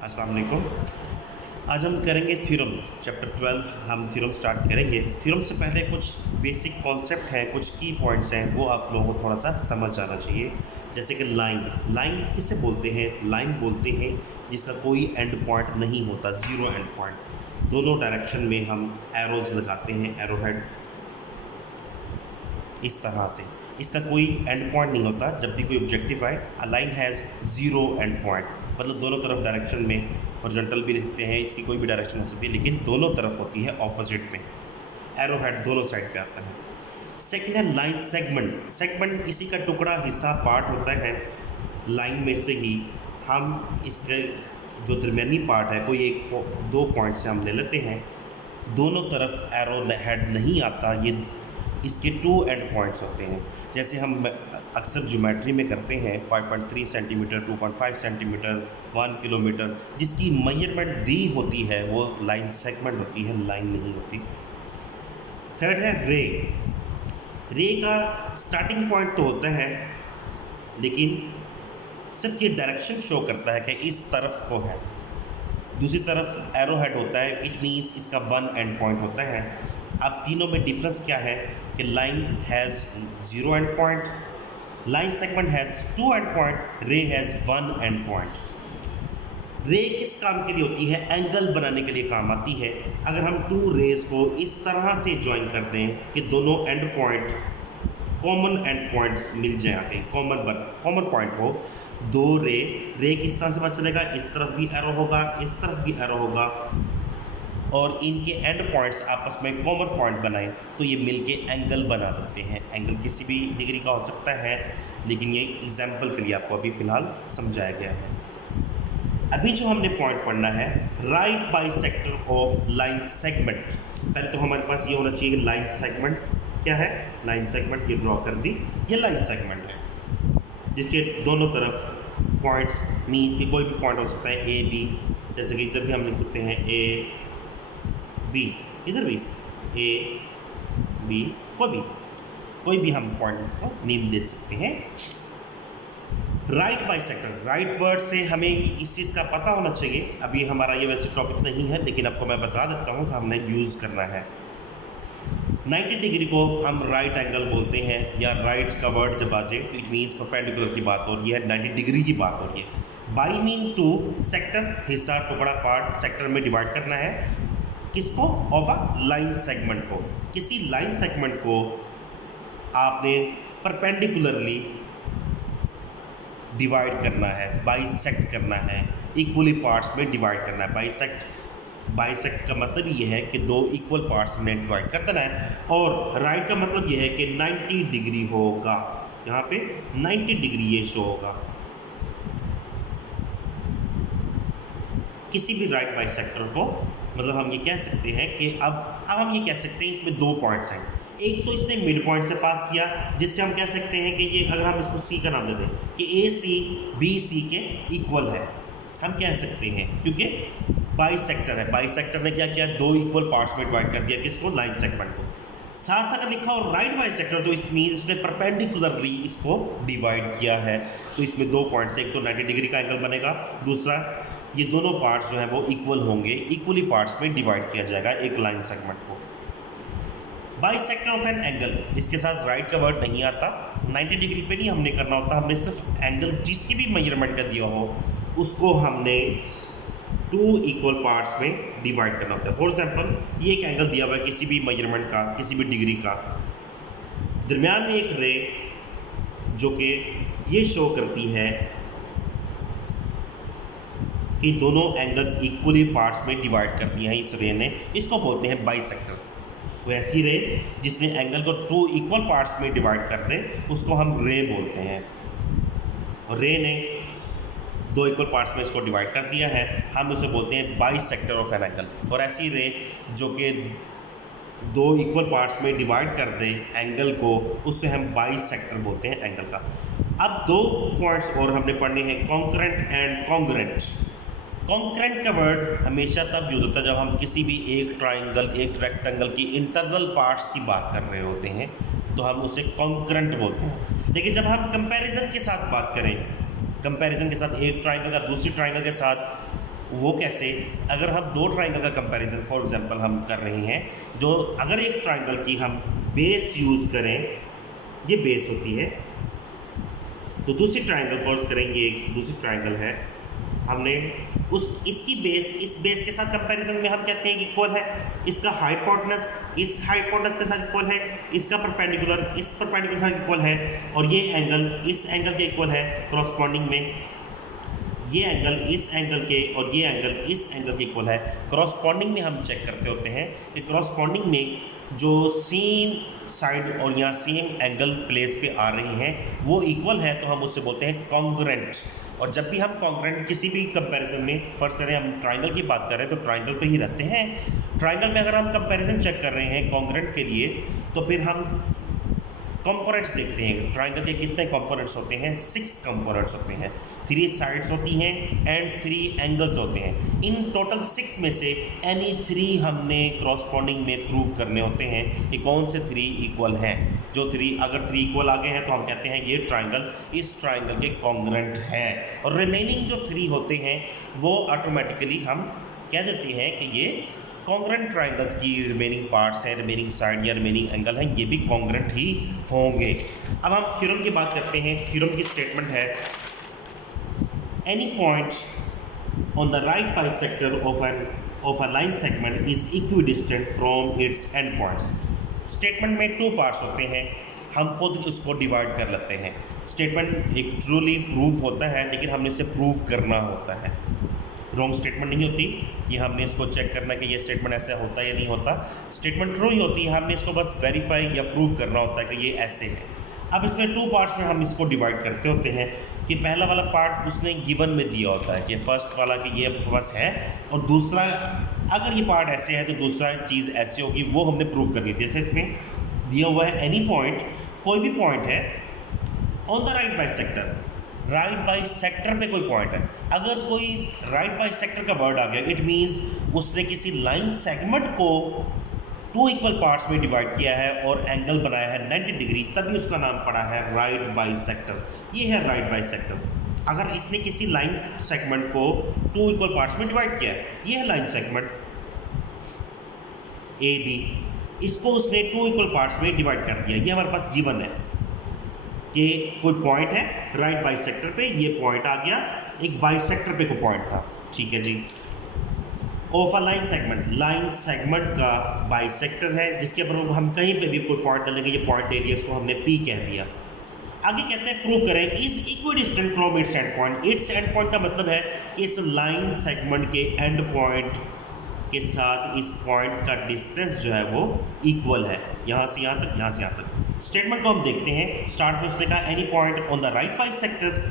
अस्सलाम वालेकुम। आज हम करेंगे थ्योरम चैप्टर 12। हम थ्योरम स्टार्ट करेंगे। थ्योरम से पहले कुछ बेसिक कॉन्सेप्ट हैं, कुछ की पॉइंट्स हैं, वो आप लोगों को थोड़ा सा समझ आना चाहिए। जैसे कि लाइन किसे बोलते हैं? लाइन बोलते हैं जिसका कोई एंड पॉइंट नहीं होता, ज़ीरो एंड पॉइंट। दोनों डायरेक्शन में हम एरोज लगाते हैं, एरो हेड इस तरह से। इसका कोई एंड पॉइंट नहीं होता। जब भी कोई ऑब्जेक्टिव आए, a line has zero end point, मतलब दोनों तरफ डायरेक्शन में हॉरिजॉन्टल भी लिखते हैं, इसकी कोई भी डायरेक्शन हो सकती है, लेकिन दोनों तरफ होती है ऑपोजिट में। एरो हेड दोनों साइड पे आता है। सेकेंड है लाइन सेगमेंट। सेगमेंट इसी का टुकड़ा, हिस्सा, पार्ट होता है। लाइन में से ही हम इसके जो दरमियानी पार्ट है, कोई एक दो पॉइंट से हम ले लेते हैं, दोनों तरफ एरो हेड नहीं आता, ये इसके टू एंड पॉइंट्स होते हैं। जैसे हम अक्सर ज्योमेट्री में करते हैं 5.3 सेंटीमीटर, 2.5 सेंटीमीटर, 1 किलोमीटर, जिसकी मेजरमेंट दी होती है वो लाइन सेगमेंट होती है, लाइन नहीं होती। थर्ड है रे। रे का स्टार्टिंग पॉइंट तो होता है, लेकिन सिर्फ ये डायरेक्शन शो करता है कि इस तरफ को है। दूसरी तरफ एरो हेड होता है, इट मीन्स इसका वन एंड पॉइंट होता है। अब तीनों में डिफरेंस क्या है कि line has zero end point, line segment has two end point, ray has one end point. Ray किस काम के लिए होती है? एंगल बनाने के लिए काम आती है। अगर हम टू रेज को इस तरह से ज्वाइन कर दें कि दोनों end point common end points मिल जाए, आके कॉमन पॉइंट हो, दो रे किस तरह से पता चलेगा? इस तरफ भी एरो होगा, इस तरफ भी एरो होगा, और इनके एंड पॉइंट्स आपस में कॉमन पॉइंट बनाएं तो ये मिलके एंगल बना देते हैं। एंगल किसी भी डिग्री का हो सकता है, लेकिन ये एग्जाम्पल के लिए आपको अभी फ़िलहाल समझाया गया है। अभी जो हमने पॉइंट पढ़ना है, right bisector of line segment. पहले तो हमारे पास ये होना चाहिए कि लाइन सेगमेंट क्या है। लाइन सेगमेंट ये ड्रॉ कर दी, ये लाइन सेगमेंट है जिसके दोनों तरफ पॉइंट्स मीन के कोई भी पॉइंट हो सकता है, ए बी। जैसे कि इधर भी हम लिख सकते हैं ए बी, इधर भी ए बी, कोई भी हम पॉइंट को नेम दे सकते हैं। राइट बाइसेक्टर, राइट वर्ड से हमें इस चीज़ का पता होना चाहिए। अभी हमारा ये वैसे टॉपिक नहीं है, लेकिन आपको मैं बता देता हूँ कि हमने यूज़ करना है। 90 डिग्री को हम राइट एंगल बोलते हैं, या राइट का वर्ड जब आ जाए तो इट मीन्स परपेंडिकुलर की बात हो रही है, 90 डिग्री की बात हो रही है। बाई मीन टू सेक्टर, हिस्सा, टुकड़ा, पार्ट, सेक्टर में डिवाइड करना है। किसको? ऑफ अ लाइन सेगमेंट को। किसी लाइन सेगमेंट को आपने परपेंडिकुलरली डिवाइड करना है, बाइसेक्ट करना है, इक्वली पार्ट्स में डिवाइड करना है। बाइसेक्ट का मतलब ये है कि दो इक्वल पार्ट्स में डिवाइड कर देना है। और राइट का मतलब ये है कि 90 डिग्री होगा, यहाँ पे 90 डिग्री ये शो होगा। किसी भी राइट बाइसेक्टर को, मतलब हम ये कह सकते हैं कि अब हम ये कह सकते हैं इसमें दो पॉइंट्स हैं। एक तो इसने मिड पॉइंट से पास किया, जिससे हम कह सकते हैं कि ये, अगर हम इसको सी का नाम दे दें कि ए सी बी सी के इक्वल है, हम कह सकते हैं, क्योंकि बाइसेक्टर है। बाइसेक्टर ने क्या किया? दो इक्वल पार्ट्स में डिवाइड कर दिया। किसको? लाइन सेगमेंट को। साथ अगर लिखा हो राइट बाइसेक्टर तो इट मीन्स उसने परपेंडिकुलरली इसको डिवाइड किया है। तो इसमें दो पॉइंट्स, एक तो 90 डिग्री का एंगल बनेगा, दूसरा ये दोनों पार्ट्स जो हैं वो इक्वल होंगे, इक्वली पार्ट्स में डिवाइड किया जाएगा एक लाइन सेगमेंट को। बाइसेक्टर ऑफ एन एंगल, इसके साथ राइट का वर्ड नहीं आता। 90 डिग्री पे नहीं हमने करना होता, हमने सिर्फ एंगल जिसकी भी मेजरमेंट का दिया हो उसको हमने टू इक्वल पार्ट्स में डिवाइड करना होता है। फॉर एग्जांपल, ये एक एंगल दिया हुआ है किसी भी मेजरमेंट का, किसी भी डिग्री का, दरमियान में एक रे जो कि ये शो करती है कि दोनों एंगल्स इक्वली पार्ट्स में डिवाइड कर दिए हैं इस रे ने, इसको बोलते हैं बाइसेक्टर। तो ऐसी रे जिसने एंगल को टू इक्वल पार्ट्स में डिवाइड कर दे उसको हम रे बोलते हैं। और रे ने दो इक्वल पार्ट्स में इसको डिवाइड कर दिया है, हम उसे बोलते हैं बाइसेक्टर ऑफ एन एंगल। और ऐसी रे जो कि दो इक्वल पार्ट्स में डिवाइड कर दे एंगल को, उससे हम बाइसेक्टर बोलते हैं एंगल का। अब दो पॉइंट्स और हमने पढ़ने हैं, कॉन्करेंट एंड कॉन्ग्रुएंट। कॉन्करेंट का वर्ड हमेशा तब यूज़ होता है जब हम किसी भी एक ट्राइंगल, एक रेक्टेंगल की इंटरनल पार्ट्स की बात कर रहे होते हैं, तो हम उसे कॉन्करेंट बोलते हैं। लेकिन जब हम कंपैरिजन के साथ बात करें, कंपैरिजन के साथ एक ट्राइंगल का दूसरी ट्राइंगल के साथ वो कैसे? अगर हम दो ट्राइंगल का कंपैरिजन फॉर एग्जांपल हम कर रहे हैं, जो अगर एक ट्राइंगल की हम बेस यूज़ करें, ये बेस होती है, तो दूसरी ट्राइंगल फॉर करेंगे, एक दूसरी ट्राइंगल है, हमने इसकी बेस इस बेस के साथ कंपैरिजन में हम कहते हैं कि इक्वल है, इसका हाइपोटेनस इस हाइपोटेनस के साथ इक्वल है, इसका परपेंडिकुलर इस परपेंडिकुलर के साथ इक्वल है, और ये एंगल इस एंगल के इक्वल है करॉस्पॉन्डिंग में, ये एंगल इस एंगल के और ये एंगल इस एंगल के इक्वल है। करॉस्पॉन्डिंग में हम चेक करते होते हैं कि करॉस्पॉन्डिंग में जो सेम साइड और यहाँ सेम एंगल प्लेस पे आ रहे हैं वो इक्वल है, तो हम उससे बोलते हैं कॉन्ग्रुएंट। और जब भी हम कॉन्ग्रुएंट किसी भी कंपैरिजन में, फर्स्ट करें हम ट्राइंगल की बात कर रहे हैं तो ट्राइंगल पे ही रहते हैं, ट्राइंगल में अगर हम कंपैरिजन चेक कर रहे हैं कॉन्ग्रुएंट के लिए, तो फिर हम कंपोनेंट्स देखते हैं। ट्राइंगल के कितने कंपोनेंट्स होते हैं? 6 कंपोनेंट्स होते हैं, 3 साइड्स होती हैं एंड 3 एंगल्स होते हैं। इन टोटल 6 में से एनी 3 हमने क्रॉसपॉन्डिंग में प्रूव करने होते हैं कि कौन से 3 इक्वल हैं। जो 3 अगर 3 इक्वल आ गए हैं तो हम कहते हैं ये ट्राइंगल इस ट्राइंगल के कॉन्ग्रुएंट है, और रिमेनिंग जो 3 होते हैं वो ऑटोमेटिकली हम कह देते हैं कि ये कॉन्ग्रुएंट ट्राइंगल्स की रिमेनिंग पार्ट्स हैं, रिमेनिंग साइड या रिमेनिंग एंगल हैं, ये भी कॉन्ग्रुएंट ही होंगे। अब हम थ्योरम की बात करते हैं। थ्योरम की स्टेटमेंट है, any point on the right bisector of a line segment is equidistant from its and points. Statement में 2 पार्ट्स होते हैं, हम खुद उसको डिवाइड कर लेते हैं। स्टेटमेंट एक ट्रूली प्रूफ होता है, लेकिन हमने इसे प्रूव करना होता है। रॉन्ग स्टेटमेंट नहीं होती कि हमने इसको चेक करना कि ये स्टेटमेंट ऐसा होता है या नहीं होता। स्टेटमेंट ट्रू ही होती है, हमने इसको बस वेरीफाई या प्रूव करना होता है कि ये ऐसे है। अब इसमें 2 पार्ट्स में हम इसको डिवाइड करते होते हैं कि पहला वाला पार्ट उसने गिवन में दिया होता है कि फर्स्ट वाला कि ये बस है, और दूसरा अगर ये पार्ट ऐसे है तो दूसरा चीज़ ऐसे होगी, वो हमने प्रूव करनी थी। जैसे इसमें दिया हुआ है एनी पॉइंट, कोई भी पॉइंट है on the right bisector, right bisector पे कोई पॉइंट है। अगर कोई राइट बाइसेक्टर का वर्ड आ गया, इट मीन्स उसने किसी लाइन सेगमेंट को 2 इक्वल पार्ट्स में डिवाइड किया है और एंगल बनाया है 90 डिग्री, तभी उसका नाम पड़ा है राइट बाइसेक्टर। ये है राइट बाइसेक्टर। अगर इसने किसी लाइन सेगमेंट को 2 इक्वल पार्ट्स में डिवाइड किया है, ये है लाइन सेगमेंट ए बी, इसको उसने 2 इक्वल पार्ट्स में डिवाइड कर दिया, ये हमारे पास गिवन है कि कोई पॉइंट है राइट बाइसेक्टर पे, ये पॉइंट आ गया, एक बाइसेक्टर पे कोई पॉइंट था, ठीक है जी। ऑफ अ लाइन सेगमेंट का बाइसेक्टर है, जिसके ऊपर हम कहीं पे भी कोई पॉइंट डालेंगे, ये पॉइंट ले लिया, इसको हमने पी कह दिया। आगे कहते हैं प्रूव करें is equidistant from its and point. It's and point का मतलब है कि इस लाइन सेगमेंट के एंड पॉइंट के साथ इस पॉइंट का डिस्टेंस जो है वो इक्वल है, यहाँ से यहाँ तक, यहाँ से यहाँ तक। स्टेटमेंट को हम देखते हैं। स्टार्ट में उसने कहा any point on the right bisector,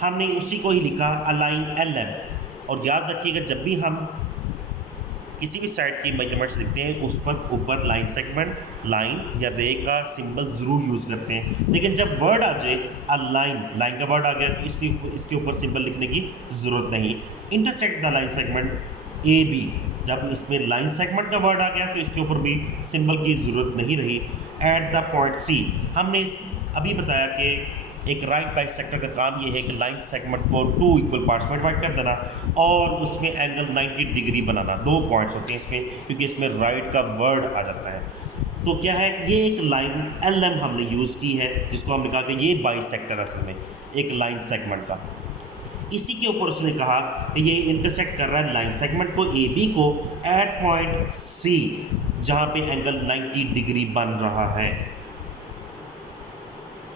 हमने उसी को ही लिखा अ लाइन LM। और याद रखिएगा जब भी हम किसी भी साइड की मेजरमेंट्स लिखते हैं उस पर ऊपर लाइन सेगमेंट, लाइन या रे का सिंबल ज़रूर यूज़ करते हैं, लेकिन जब वर्ड आ जाए अ लाइन का वर्ड आ गया तो इसके ऊपर सिंबल लिखने की ज़रूरत नहीं। Intersect the line segment AB, जब इसमें लाइन सेगमेंट का वर्ड आ गया तो इसके ऊपर भी सिंबल की ज़रूरत नहीं रही। एट द पॉइंट C, हमने अभी बताया कि एक राइट बाइसेक्टर का काम ये है कि लाइन सेगमेंट को 2 इक्वल पार्ट्स में डिवाइड कर देना और उसमें एंगल 90 डिग्री बनाना। 2 पॉइंट्स होते हैं इसमें, क्योंकि इसमें राइट का वर्ड आ जाता है। तो क्या है, ये एक लाइन LM हमने यूज़ की है, जिसको हमने कहा कि ये बाइसेक्टर असल में एक लाइन सेगमेंट का। इसी के ऊपर उसने कहा कि ये इंटरसेक्ट कर रहा है लाइन सेगमेंट को AB को एट पॉइंट C, जहाँ पे एंगल 90 डिग्री बन रहा है।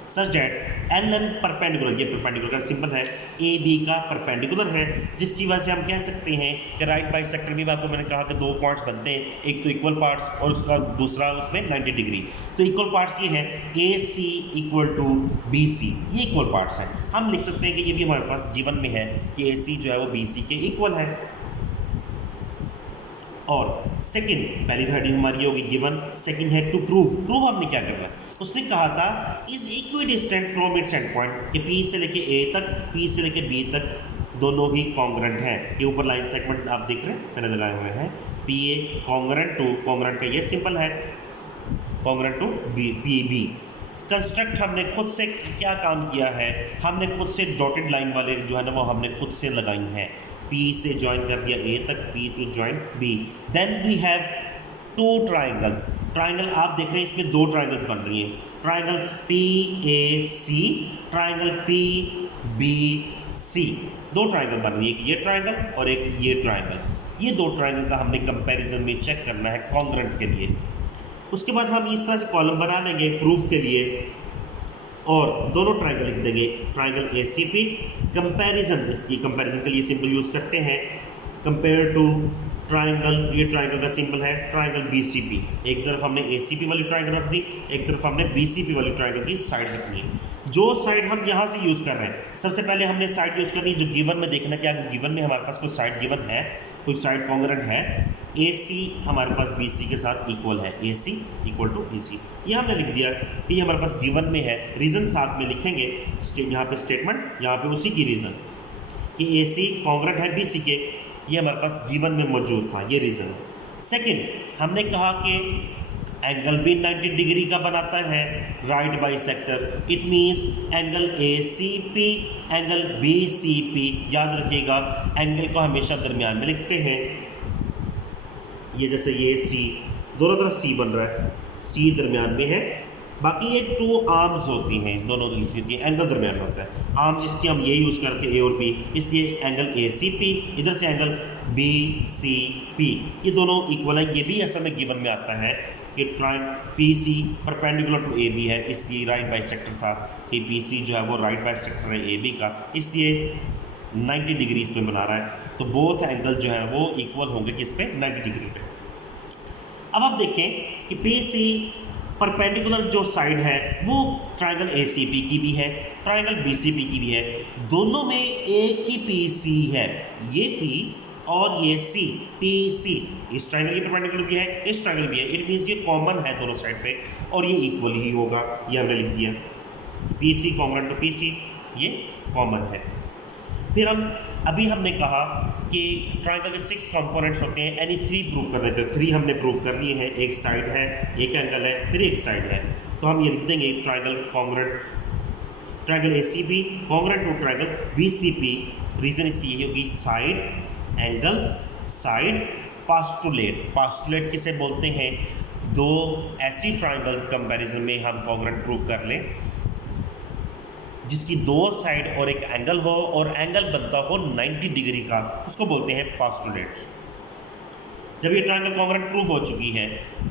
सच दैट LM परपेंडिकुलर, ये परपेंडिकुलर का सिंबल है, AB का परपेंडिकुलर है, जिसकी वजह से हम कह सकते हैं कि राइट बाइसेक्टर में आपको मैंने कहा कि 2 पॉइंट्स बनते हैं, एक तो इक्वल पार्ट्स और उसका दूसरा उसमें 90 डिग्री। तो इक्वल पार्ट्स ये है AC इक्वल टू BC, ये इक्वल पार्ट्स हैं। हम लिख सकते हैं कि ये भी हमारे पास गिवन में है कि AC जो है वो BC के इक्वल है। और सेकंड, पहली हेडिंग हमारी होगी गिवन, सेकंड है टू प्रूव हमने क्या करना है। उसने कहा था is equidistant from its and point, कि P से लेके A तक, P से लेके B तक दोनों ही कॉन्ग्रुएंट हैं। ये ऊपर लाइन सेगमेंट आप देख रहे हैं मैंने लगाए हुए हैं, PA कॉन्ग्रुएंट का ये सिंपल है, कॉन्ग्रुएंट टू PB। कंस्ट्रक्ट हमने खुद से क्या काम किया है, हमने खुद से डॉटेड लाइन वाले जो है ना वो हमने खुद से लगाई हैं। P से ज्वाइन कर दिया A तक, P to join B। Then we have two triangles. Triangle आप देख रहे हैं इसमें दो ट्राइंगल्स बन रही हैं, ट्राइंगल PAC, ट्राइंगल PBC। दो ट्राइंगल बन रही है, एक ये ट्राइंगल और एक ये ट्राइंगल। ये दो ट्राइंगल का हमने कंपैरिजन में चेक करना है कॉन्ग्रुएंट के लिए। उसके बाद हम इस तरह से कॉलम बना लेंगे प्रूफ के लिए और दोनों ट्राइंगल लिख देंगे, ट्राइंगल ACP, कंपैरिजन, इसकी कंपैरिजन के लिए सिंबल यूज़ करते हैं कंपेयर टू ट्राइंगल, ये ट्राइंगल का सिंबल है ट्राइंगल BCP। एक तरफ हमने ACP वाली ट्राइंगल रख दी, एक तरफ हमने BCP वाली ट्राइंगल की साइड रखनी है। जो साइड हम यहाँ से यूज़ कर रहे हैं, सबसे पहले हमने साइड यूज़ करनी है जो गिवन में देखना, क्या गिवन में हमारे पास कोई साइड गिवन है, कोई साइड कॉन्ग्रुएंट है। AC हमारे पास BC के साथ इक्वल है, AC इक्वल टू BC। ये हमने लिख दिया कि ये हमारे पास गिवन में है, रीज़न साथ में लिखेंगे, यहाँ पे स्टेटमेंट, यहाँ पे उसी की रीज़न कि AC कॉन्ग्रुएंट है BC के, ये हमारे पास गिवन में मौजूद था, ये रीज़न है। सेकेंड, हमने कहा कि एंगल भी 90 डिग्री का बनाता है, right bisector, it means angle ACP angle BCP। याद रखिएगा एंगल को हमेशा दरमियान में लिखते हैं, ये जैसे ये C, दोनों तरफ C बन रहा है, C दरमियान में है, बाकी ये टू आर्म्स होती हैं, दोनों लिखी होती है, एंगल दरमियान में होता है। आर्म्स इसकी हम ये यूज़ करते हैं A और B, इसलिए एंगल ACP, इधर से एंगल BCP, ये दोनों इक्वल है। ये भी असल में गिवन में आता है कि PC परपेंडिकुलर टू AB है, इसलिए राइट बाइसेक्टर था कि PC जो है वो राइट बाइसेक्टर है AB का, इसलिए 90 डिग्री इसमें बना रहा है। तो बोथ एंगल जो है वो इक्वल होंगे किस पे, 90 डिग्री पे। अब आप देखें कि PC परपेंडिकुलर जो साइड है वो ट्राइंगल ACP की भी है, ट्राइंगल BCP की भी है, दोनों में एक ही PC है, ये P और ये C, PC इस ट्राइंगल की परपेंडिकुलर भी है, इस ट्राइंगल भी है, इट मीन्स ये कॉमन है दोनों साइड पे और ये इक्वल ही होगा, ये हमने लिख दिया PC कॉन्ग्रुएंट टू PC, ये कॉमन है। फिर अभी हमने कहा कि ट्राइंगल के 6 कंपोनेंट्स होते हैं, एनी 3 प्रूफ कर रहे थे, 3 हमने प्रूफ कर लिए हैं, एक साइड है, एक एंगल है, फिर एक साइड है। तो हम ये लिख देंगे triangle congruent, triangle ACP congruent to triangle BCP। Reason इसकी यही होगी, side angle side postulate. Postulate किसे बोलते हैं, दो ऐसी ट्राइंगल कंपैरिजन में हम कॉन्ग्रुएंट प्रूफ कर लें जिसकी दो साइड और एक एंगल हो और एंगल बनता हो 90 डिग्री का, उसको बोलते हैं पास्टुलेट। जब ये ट्राइंगल कॉन्ग्रुएंट प्रूफ हो चुकी है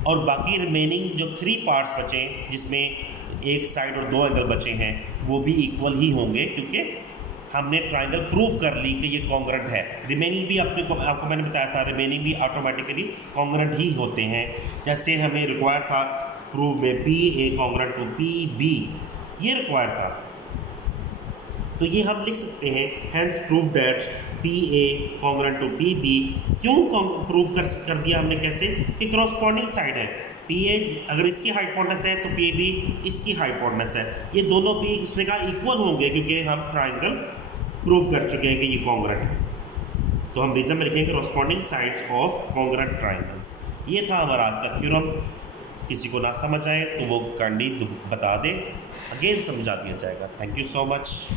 और बाकी रिमेनिंग जो 3 पार्ट्स बचे जिसमें एक साइड और 2 एंगल बचे हैं वो भी इक्वल ही होंगे, क्योंकि हमने ट्राइंगल प्रूफ कर ली कि ये कॉन्ग्रुएंट है। रिमेनिंग भी आपको मैंने बताया था, रिमेनिंग भी ऑटोमेटिकली कॉन्ग्रुएंट ही होते हैं। जैसे हमें रिक्वायर था प्रूफ में PA कॉन्ग्रुएंट टू PB, ये रिक्वायर था, तो ये हम लिख सकते हैं hence proof that PA congruent to PB। क्यों प्रूफ कर दिया हमने, कैसे कि क्रॉसपॉन्डिंग साइड है, PA अगर इसकी हाइपोटेनस है तो PB इसकी हाइपोटेनस है, ये दोनों भी उसने कहा इक्वल होंगे क्योंकि हम ट्राइंगल प्रूफ कर चुके हैं कि ये कॉन्ग्रुएंट है। तो हम रीजन में लिखेंगे corresponding sides of congruent triangles. ये था हमारा आज का थ्योरम। किसी को ना समझ आए तो वो काइंडली बता दे, अगेन समझा दिया जाएगा। Thank you so much.